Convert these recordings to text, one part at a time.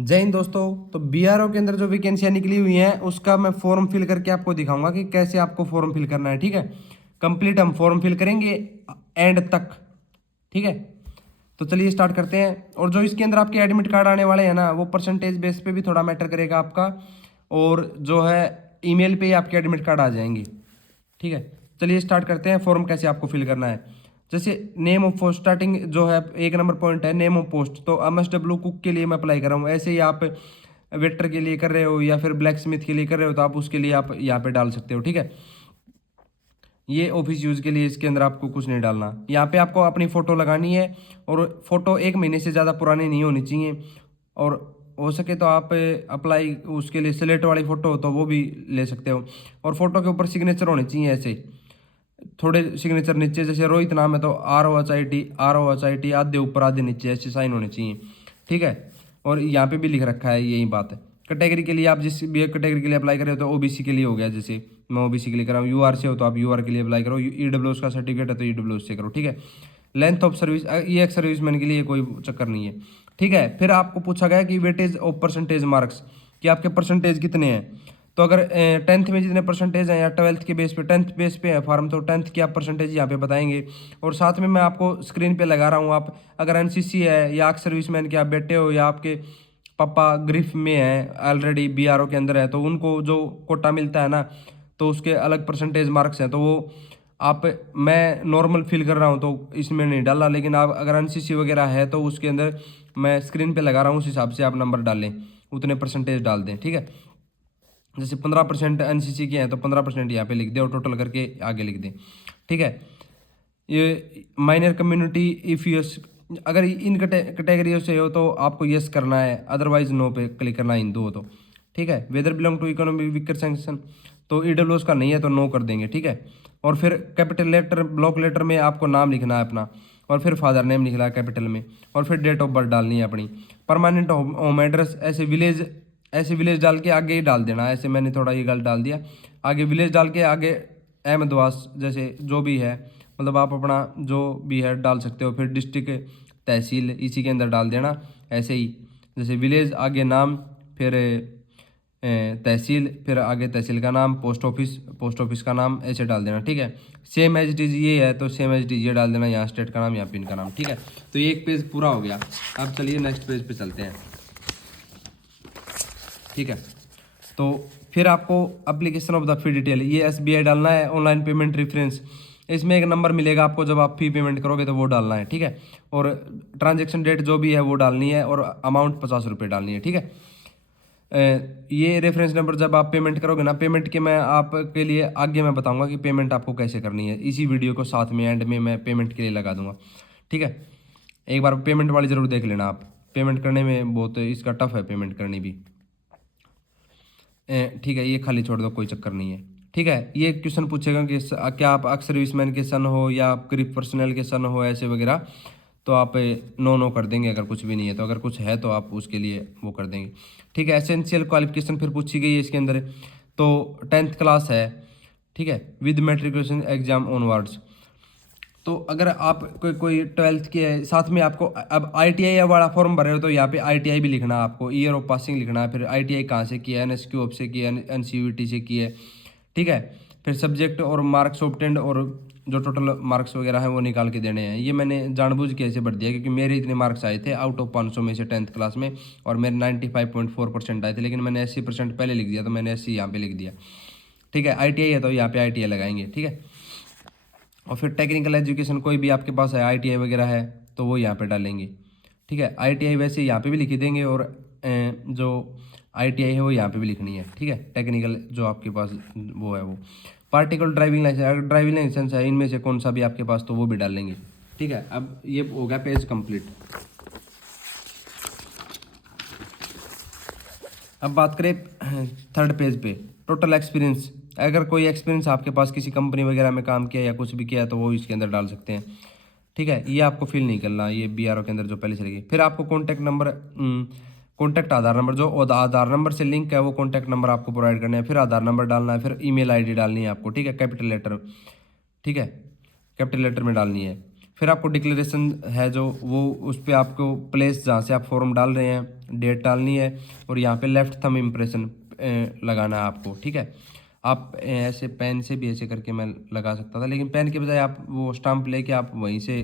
जय हिंद दोस्तों। तो बीआरओ के अंदर जो वैकेंसियां निकली हुई हैं उसका मैं फॉर्म फिल करके आपको दिखाऊंगा कि कैसे आपको फॉर्म फिल करना है। ठीक है, कंप्लीट हम फॉर्म फिल करेंगे एंड तक। ठीक है, तो चलिए स्टार्ट करते हैं। और जो इसके अंदर आपके एडमिट कार्ड आने वाले हैं ना, वो परसेंटेज बेस पे भी थोड़ा मैटर करेगा आपका। और जो है ईमेल पे ही आपके एडमिट कार्ड आ जाएंगे। ठीक है, चलिए स्टार्ट करते हैं। फॉर्म कैसे आपको फिल करना है। जैसे नेम ऑफ पोस्ट स्टार्टिंग जो है, एक नंबर पॉइंट है नेम ऑफ पोस्ट। तो MSW कुक के लिए मैं अप्लाई कर रहा हूँ। ऐसे ही आप वेटर के लिए कर रहे हो या फिर ब्लैक स्मिथ के लिए कर रहे हो तो आप उसके लिए आप यहाँ पे डाल सकते हो। ठीक है, ये ऑफिस यूज़ के लिए इसके अंदर आपको कुछ नहीं डालना। यहाँ पे आपको अपनी फ़ोटो लगानी है और फोटो 1 महीने से ज़्यादा पुरानी नहीं होनी चाहिए। और हो सके तो आप अप्लाई उसके लिए सिलेक्ट वाली फ़ोटो हो तो वो भी ले सकते हो। और फोटो के ऊपर सिग्नेचर होने चाहिए ऐसे थोड़े सिग्नेचर नीचे, जैसे रोहित नाम है तो ROHIT आधे ऊपर आधे नीचे ऐसे साइन होने चाहिए। ठीक है, और यहाँ पे भी लिख रखा है यही बात है। कैटेगरी के लिए आप जिस भी कैटेगरी के लिए अप्लाई करें तो OBC के लिए हो गया। जैसे मैं OBC के लिए कर रहा हूँ, UR से हो तो आप UR के लिए अप्लाई करो, EWS का सर्टिफिकेट है तो EWS से करो। ठीक है, लेंथ ऑफ सर्विस ये एक सर्विसमैन के लिए कोई चक्कर नहीं है। ठीक है, फिर आपको पूछा गया कि वेटेज ऑफ परसेंटेज मार्क्स, कि आपके परसेंटेज कितने हैं। तो अगर 10th में जितने परसेंटेज हैं या 12th के बेस पे, 10th बेस पे है फॉर्म तो 10th की आप परसेंटेज यहाँ पे बताएंगे। और साथ में मैं आपको स्क्रीन पे लगा रहा हूँ, आप अगर NCC है या एक्स सर्विसमैन के आप बेटे हो या आपके पापा ग्रिफ में हैं ऑलरेडी BRO के अंदर है तो उनको जो कोटा मिलता है ना, तो उसके अलग परसेंटेज मार्क्स हैं। तो वो आप, मैं नॉर्मल फिल कर रहा हूँ तो इसमें नहीं डाला, लेकिन आप अगर NCC वगैरह है तो उसके अंदर मैं स्क्रीन पे लगा रहा हूँ, उस हिसाब से आप नंबर डालें, उतने परसेंटेज डाल दें। ठीक है, जैसे 15% NCC के हैं तो 15% यहाँ पे लिख दें और टोटल करके आगे लिख दें। ठीक है, ये माइनर कम्युनिटी इफ़ यस, अगर इन कैटेगरियों से हो तो आपको यस करना है, अदरवाइज नो पे क्लिक करना है हिंदू हो तो। ठीक है, whether belong to economy weaker section, तो EWS का नहीं है तो नो कर देंगे। ठीक है, और फिर कैपिटल लेटर ब्लॉक लेटर में आपको नाम लिखना है अपना, और फिर फादर नेम लिखना है कैपिटल में, और फिर डेट ऑफ बर्थ डालनी है अपनी। परमानेंट होम एड्रेस ऐसे विलेज डाल के आगे ही डाल देना। ऐसे मैंने थोड़ा ये गलत डाल दिया, आगे विलेज डाल के आगे अहमदवास जैसे जो भी है, मतलब आप अपना जो भी है डाल सकते हो। फिर डिस्ट्रिक्ट तहसील इसी के अंदर डाल देना ऐसे ही, जैसे विलेज आगे नाम, फिर तहसील, फिर आगे तहसील का नाम, पोस्ट ऑफिस का नाम ऐसे डाल देना। ठीक है, सेम एज इट इज़ ये है तो सेम एज इट इज़ ये डाल देना, यहाँ स्टेट का नाम, यहाँ पिन का नाम। ठीक है, तो ये एक पेज पूरा हो गया। अब चलिए नेक्स्ट पेज पे चलते हैं। ठीक है, तो फिर आपको application of the fee detail, ये SBI डालना है, ऑनलाइन पेमेंट रेफरेंस। इसमें एक नंबर मिलेगा आपको जब आप फी पेमेंट करोगे तो वो डालना है। ठीक है, और ट्रांजैक्शन डेट जो भी है वो डालनी है, और अमाउंट 50 रुपये डालनी है। ठीक है, ये रेफरेंस नंबर जब आप पेमेंट करोगे ना, पेमेंट के मैं आपके लिए आगे मैं बताऊंगा कि पेमेंट आपको कैसे करनी है। इसी वीडियो को साथ में एंड में मैं पेमेंट के लिए लगा दूंगा। ठीक है, एक बार पेमेंट वाली ज़रूर देख लेना आप, पेमेंट करने में बहुत इसका टफ है पेमेंट करनी भी। ठीक है, ये खाली छोड़ दो, कोई चक्कर नहीं है। ठीक है, ये क्वेश्चन पूछेगा कि क्या आप अक्स सर्विसमैन के सन हो या आप गरीब पर्सनल के सन हो ऐसे वगैरह, तो आप नो नो कर देंगे अगर कुछ भी नहीं है तो। अगर कुछ है तो आप उसके लिए वो कर देंगे। ठीक है, एसेंशियल क्वालिफिकेशन फिर पूछी गई है इसके अंदर, तो 10th क्लास है। ठीक है, विद मेट्रिकुलेशन एग्जाम ऑनवर्ड्स। तो अगर आप कोई 12th के है, साथ में आपको अब ITI वाला फॉर्म भर रहे हो तो यहाँ पे ITI भी लिखना है आपको, ईयर ऑफ पासिंग लिखना है। फिर ITI कहाँ से किया है, NSQ से किया है, NCVT से किया है। ठीक है, फिर सब्जेक्ट और मार्क्स ऑब्टेंड और जो टोटल मार्क्स वगैरह हैं वो निकाल के देने हैं। ये मैंने जानबूझ के ऐसे भर दिया क्योंकि मेरे इतने मार्क्स आए थे आउट ऑफ 500 में से 10th क्लास में, और मेरे 95.4% आए थे, लेकिन मैंने 80% पहले लिख दिया तो मैंने 80 यहाँ पे लिख दिया। ठीक है, ITI है तो यहाँ पे ITI लगाएंगे। ठीक है, और फिर टेक्निकल एजुकेशन कोई भी आपके पास है, ITI वगैरह है तो वो यहाँ पे डालेंगे। ठीक है, ITI वैसे यहाँ पे भी लिख देंगे, और जो ITI है वो यहाँ पे भी लिखनी है। ठीक है, टेक्निकल जो आपके पास वो है वो। पार्टिकुलर ड्राइविंग लाइसेंस, अगर ड्राइविंग लाइसेंस है इनमें से कौन सा भी आपके पास तो वो भी डाल लेंगे। ठीक है, अब ये हो गया पेज कंप्लीट। अब बात करें 3rd पेज पे, टोटल एक्सपीरियंस। अगर कोई एक्सपीरियंस आपके पास किसी कंपनी वगैरह में काम किया या कुछ भी किया तो वो इसके अंदर डाल सकते हैं। ठीक है, ये आपको फिल नहीं करना, ये BRO के अंदर जो पहले चलेगी। फिर आपको कॉन्टैक्ट नंबर, कॉन्टैक्ट आधार नंबर, जो आधार नंबर से लिंक है वो कॉन्टैक्ट नंबर आपको प्रोवाइड करना है। फिर आधार नंबर डालना है, फिर email ID डालनी है आपको। ठीक है, कैपिटल लेटर, ठीक है, कैपिटल लेटर में डालनी है। फिर आपको डिक्लेरेशन है जो वो उस पर आपको प्लेस जहाँ से आप फॉर्म डाल रहे हैं डेट डालनी है और यहाँ पे लेफ्ट थंब इम्प्रेशन लगाना है आपको, ठीक है। आप ऐसे पेन से भी ऐसे करके मैं लगा सकता था, लेकिन पेन के बजाय आप वो स्टाम्प लेके आप वहीं से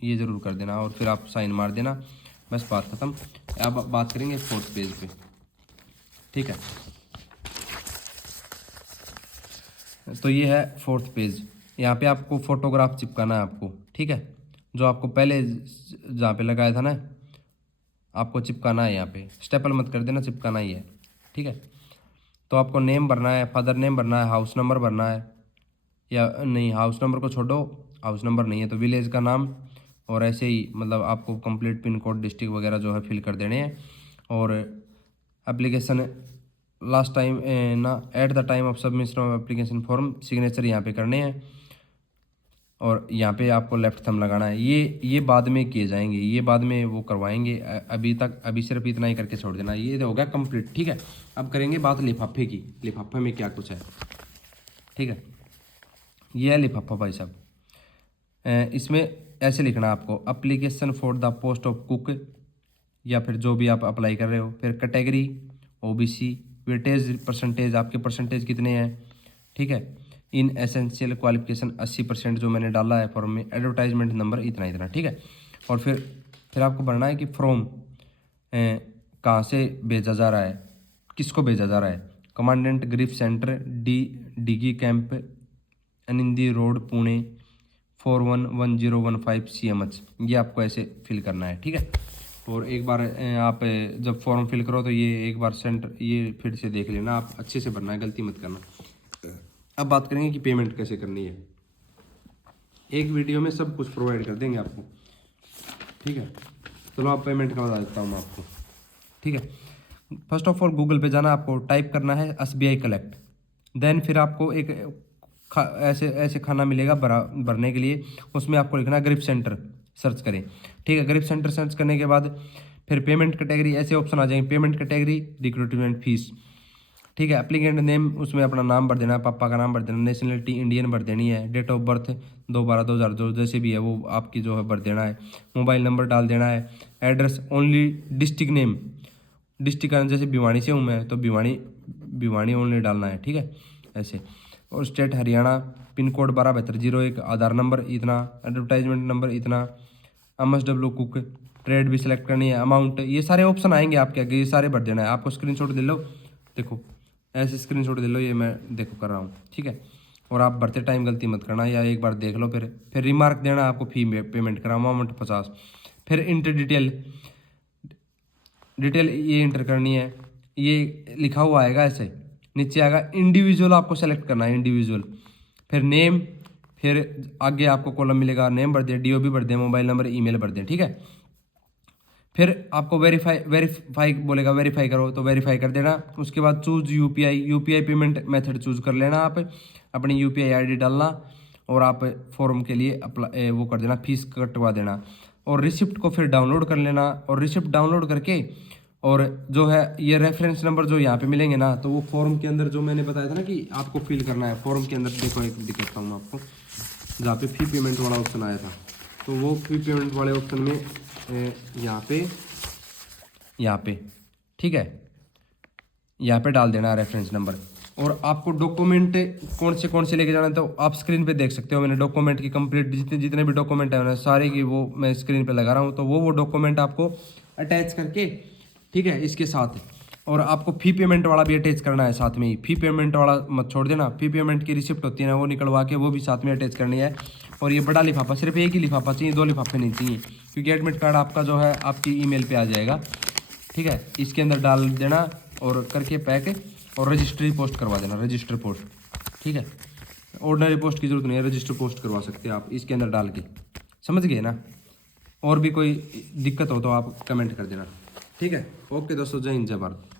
ये ज़रूर कर देना और फिर आप साइन मार देना, बस बात ख़त्म। अब बात करेंगे 4th पेज पे, ठीक है। तो ये है 4th पेज। यहाँ पे आपको फोटोग्राफ चिपकाना है आपको, ठीक है। जो आपको पहले जहाँ पे लगाया था ना आपको चिपकाना है, यहाँ पे स्टेपल मत कर देना, चिपकाना ही है, ठीक है। तो आपको नेम भरना है, फादर नेम भरना है, हाउस नंबर भरना है, या नहीं हाउस नंबर को छोड़ो, हाउस नंबर नहीं है तो विलेज का नाम, और ऐसे ही मतलब आपको कंप्लीट पिन कोड डिस्ट्रिक्ट वगैरह जो है फिल कर देने हैं। और एप्लीकेशन लास्ट टाइम ना at the time of submission of application form signature यहाँ पे करने हैं और यहाँ पे आपको लेफ्ट थंब लगाना है। ये बाद में किए जाएंगे, ये बाद में वो करवाएंगे, अभी सिर्फ इतना ही करके छोड़ देना। ये हो गया कंप्लीट, ठीक है। अब करेंगे बात लिफाफे की, लिफाफे में क्या कुछ है, ठीक है। ये है लिफाफा भाई साहब। इसमें ऐसे लिखना आपको, application for the post of cook, या फिर जो भी आप अप्लाई कर रहे हो, फिर कैटेगरी ओबीसी, वेटेज परसेंटेज, आपके परसेंटेज कितने हैं, ठीक है। इन एसेंशियल क्वालिफिकेशन 80% जो मैंने डाला है फॉर्म में, एडवर्टाइजमेंट नंबर इतना इतना, ठीक है। और फिर आपको भरना है कि फ्रॉम कहाँ से भेजा जा रहा है, किसको भेजा जा रहा है। कमांडेंट ग्रिफ सेंटर डिगी camp Anindi road Pune 411015 CMH, ये आपको ऐसे फिल करना है, ठीक है। और एक बार आप जब फॉर्म फिल करो तो ये एक बार सेंटर ये फिर से देख लेना, आप अच्छे से भरना है, गलती मत करना। अब बात करेंगे कि पेमेंट कैसे करनी है। एक वीडियो में सब कुछ प्रोवाइड कर देंगे आपको, ठीक है। चलो आप पेमेंट का बता देता हूँ मैं आपको, ठीक है। फर्स्ट ऑफ ऑल गूगल पे जाना, आपको टाइप करना है SBI कलेक्ट, देन फिर आपको एक ऐसे खाना मिलेगा भरने के लिए, उसमें आपको लिखना ग्रिप सेंटर, सर्च करें, ठीक है। ग्रिप सेंटर सर्च करने के बाद फिर पेमेंट कैटेगरी ऐसे ऑप्शन आ जाएंगे, पेमेंट कैटेगरी रिक्रूटमेंट फीस, ठीक है। एप्लीकेंट नेम उसमें अपना नाम भर देना, पापा का नाम भर देना, नेशनलिटी इंडियन भर देनी है, डेट ऑफ बर्थ 2/12/2002 जैसे भी है वो आपकी जो है भर देना है, मोबाइल नंबर डाल देना है, address only, district name, district जैसे भिवानी से हूँ मैं तो भिवानी ओनली डालना है, ठीक है ऐसे। और स्टेट हरियाणा, पिन कोड 127201, आधार नंबर इतना, एडवर्टाइजमेंट नंबर इतना, MSW कुक, ट्रेड भी सिलेक्ट करनी है, अमाउंट, ये सारे ऑप्शन आएंगे आपके आगे, ये सारे भर देना है। आपको स्क्रीनशॉट ले लो, देखो ऐसे स्क्रीनशॉट ले लो, ये मैं देखो कर रहा हूँ, ठीक है। और आप भरते टाइम गलती मत करना, या एक बार देख लो, फिर रिमार्क देना, आपको फी पेमेंट करा अमाउंट 50। फिर इंटर डिटेल ये इंटर करनी है, ये लिखा हुआ आएगा ऐसे, नीचे आएगा इंडिविजुअल, आपको सेलेक्ट करना है इंडिविजुअल, फिर नेम, फिर आगे आपको कॉलम मिलेगा, नेम भर दें, DOB भर दें, मोबाइल नंबर, ईमेल भर दें, ठीक है। फिर आपको वेरीफाई बोलेगा, वेरीफाई करो तो वेरीफाई कर देना। उसके बाद choose UPI payment method choose कर लेना, आप अपनी UPI ID डालना और आप फॉर्म के लिए अप्लाई वो कर देना, फीस कटवा देना। और रिसिप्ट को फिर डाउनलोड कर लेना, और रिसिप्ट डाउनलोड करके और जो है ये रेफरेंस नंबर जो यहाँ पे मिलेंगे ना, तो वो फॉर्म के अंदर जो मैंने बताया था ना कि आपको फिल करना है, फॉर्म के अंदर देखो एक दिखाता हूँ आपको, जहाँ पे फी पेमेंट वाला ऑप्शन आया था, तो वो फी पेमेंट वाले ऑप्शन में यहाँ पे ठीक है, यहाँ पे डाल देना रेफरेंस नंबर। और आपको डॉक्यूमेंट कौन से लेके जाना है तो आप स्क्रीन पे देख सकते हो, मैंने डॉक्यूमेंट की कंप्लीट जितने भी डॉक्यूमेंट है मैंने सारे की वो मैं स्क्रीन पे लगा रहा हूँ, तो वो डॉक्यूमेंट आपको अटैच करके, ठीक है, इसके साथ। और आपको फी पेमेंट वाला भी अटैच करना है साथ में ही, फी पेमेंट वाला मत छोड़ देना, फी पेमेंट की रिसिप्ट होती है ना, वो निकलवा के वो भी साथ में अटैच करनी है। और ये बड़ा लिफाफा, सिर्फ एक ही लिफाफा चाहिए, 2 लिफाफे नहीं चाहिए, क्योंकि एडमिट कार्ड आपका जो है आपकी ईमेल पे आ जाएगा, ठीक है। इसके अंदर डाल देना और करके पैक, और रजिस्ट्री पोस्ट करवा देना, रजिस्टर पोस्ट, ठीक है। ऑर्डनरी पोस्ट की जरूरत नहीं है, रजिस्टर पोस्ट करवा सकते हैं आप इसके अंदर डाल के, समझ गए ना। और भी कोई दिक्कत हो तो आप कमेंट कर देना, ठीक है। ओके दोस्तों, जय हिंद, जय भारत।